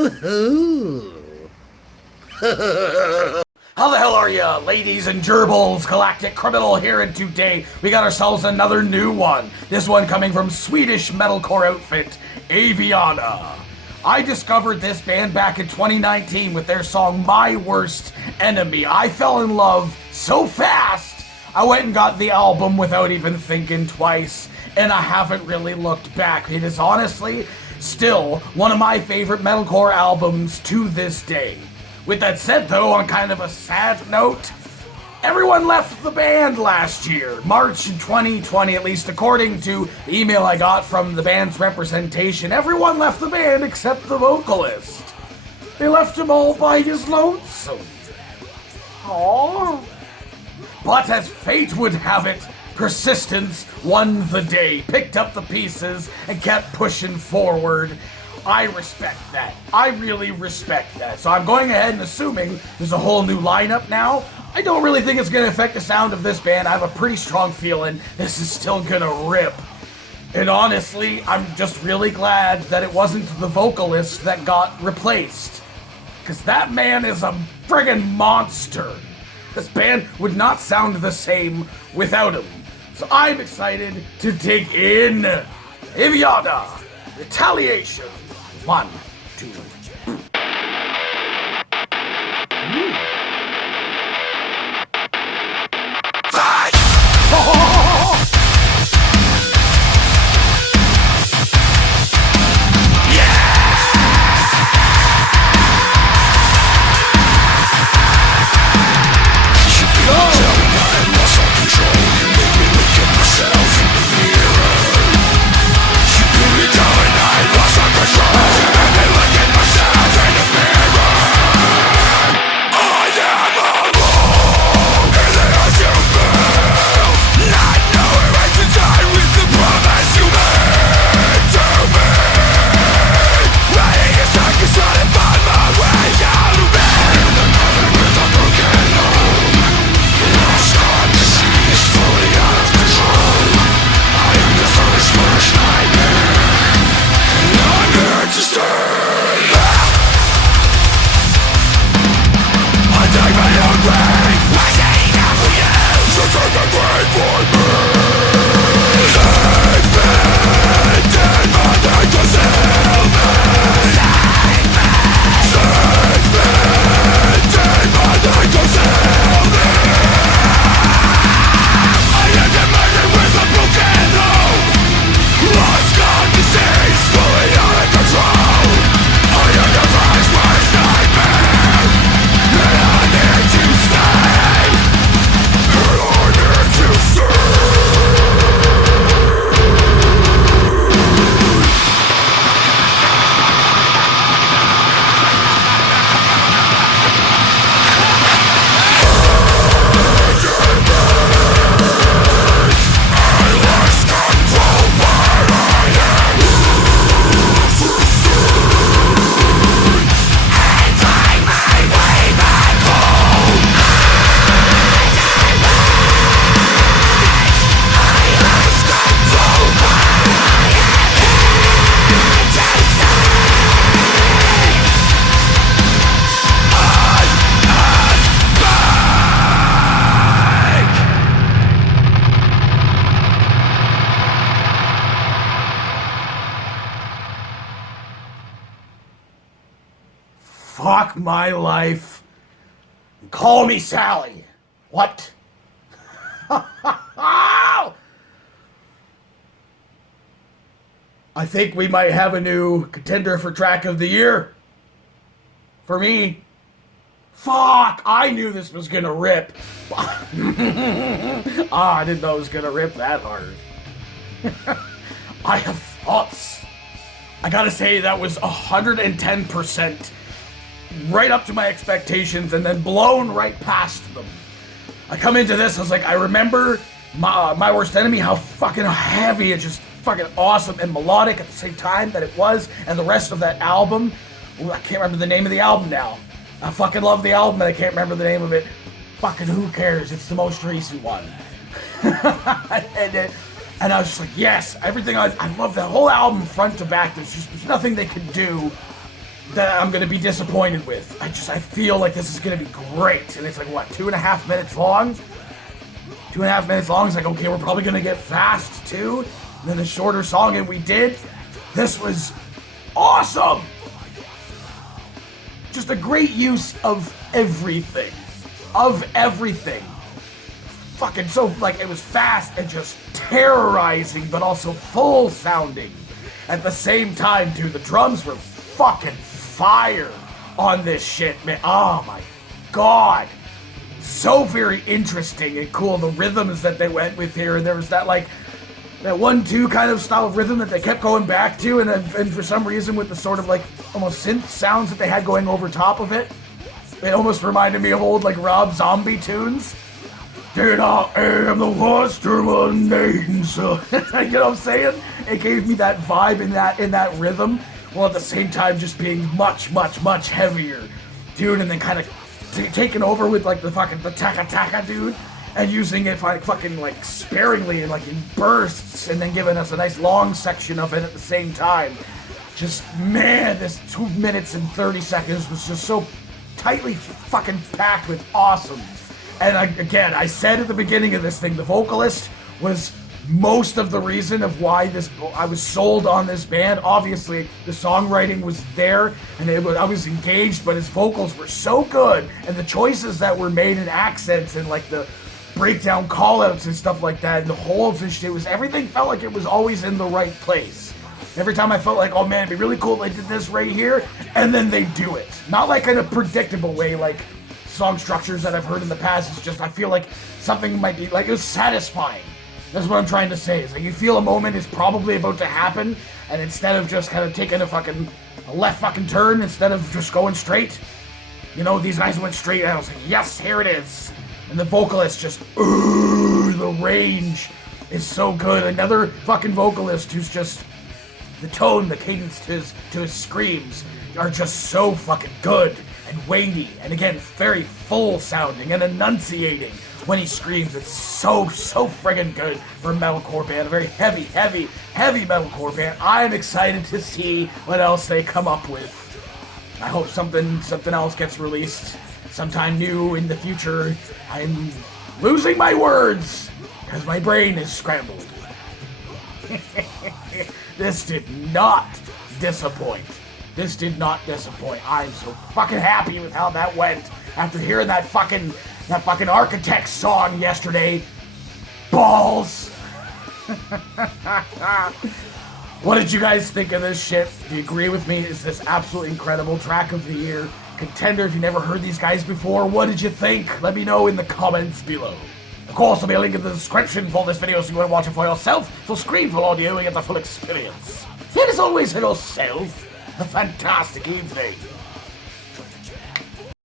How the hell are ya, ladies and gerbils, galactic criminal here, and today we got ourselves another new one. This one coming from Swedish metalcore outfit, AVIANA. I discovered this band back in 2019 with their song My Worst Enemy. I fell in love so fast, I went and got the album without even thinking twice, and I haven't really looked back. It is honestly still one of my favorite metalcore albums to this day. With that said though, on kind of a sad note, everyone left the band last year, March 2020, at least according to the email I got from the band's representation. Everyone left the band except the vocalist. They left him all by his lonesome. Aww. But as fate would have it, persistence won the day, picked up the pieces, and kept pushing forward. I respect that. I really respect that. So I'm going ahead and assuming there's a whole new lineup now. I don't really think it's going to affect the sound of this band. I have a pretty strong feeling this is still going to rip. And honestly, I'm just really glad that it wasn't the vocalist that got replaced. Because that man is a friggin' monster. This band would not sound the same without him. So I'm excited to dig in. AVIANA, Retaliation. 1, 2, 3. Fight! Fuck my life. Call me Sally. What? I think we might have a new contender for track of the year. For me. Fuck, I knew this was gonna rip. I didn't know it was gonna rip that hard. I have thoughts. I gotta say, that was 110%. Right up to my expectations and then blown right past them. I come into this, I was like, I remember My Worst Enemy, how fucking heavy and just fucking awesome and melodic at the same time that it was, and the rest of that album. Ooh, I can't remember the name of the album now. I fucking love the album, but I can't remember the name of it. Fucking who cares? It's the most recent one. And I was just like, yes, everything. I love that whole album front to back. There's nothing they could do that I'm gonna be disappointed with. I feel like this is gonna be great. And it's like, what, 2.5 minutes long? 2.5 minutes long. It's like, okay, we're probably gonna get fast too. And then a shorter song, and we did. This was awesome! Just a great use of everything. Of everything. Fucking so, like, it was fast and just terrorizing, but also full sounding. At the same time, dude, the drums were fucking fire on this shit, man. Oh my god. So very interesting and cool, the rhythms that they went with here, and there was that, like, that 1-2 kind of style of rhythm that they kept going back to, and for some reason with the sort of, like, almost synth sounds that they had going over top of it, it almost reminded me of old, like, Rob Zombie tunes. Dude, I am the master of names. You know what I'm saying? It gave me that vibe in that rhythm, while at the same time just being much, much, much heavier. Dude, and then kind of taking over with, like, the taka-taka, dude, and using it, like, fucking, like, sparingly and, like, in bursts, and then giving us a nice long section of it at the same time. Just, man, this 2 minutes and 30 seconds was just so tightly fucking packed with awesome. And again, I said at the beginning of this thing, the vocalist was most of the reason of why I was sold on this band. Obviously, the songwriting was there, and I was engaged, but his vocals were so good, and the choices that were made in accents and, like, the breakdown call-outs and stuff like that, and the holds and shit, everything felt like it was always in the right place. Every time I felt like, oh man, it'd be really cool if they did this right here, and then they do it. Not like in a predictable way, like song structures that I've heard in the past. It's just, I feel like something might be, like, it was satisfying. That's what I'm trying to say, is like you feel a moment is probably about to happen, and instead of just kind of taking a left fucking turn, instead of just going straight, you know, these guys went straight, and I was like, yes, here it is. And the vocalist just, ooh, the range is so good. Another fucking vocalist who's just, the tone, the cadence to his screams are just so fucking good and weighty, and again, very full sounding and enunciating when he screams. It's so friggin' good for a metalcore band, a very heavy metalcore band. I am excited to see what else they come up with. I hope something else gets released sometime new in the future. I'm losing my words because my brain is scrambled. This did not disappoint. This did not disappoint. I'm so fucking happy with how that went after hearing that fucking Architects song yesterday. Balls. What did you guys think of this shit? Do you agree with me? Is this absolutely incredible? Track of the year. Contender if you never heard these guys before. What did you think? Let me know in the comments below. Of course, there'll be a link in the description for this video so you want to watch it for yourself. So screen full audio and get the full experience. And as always, have yourself a fantastic evening.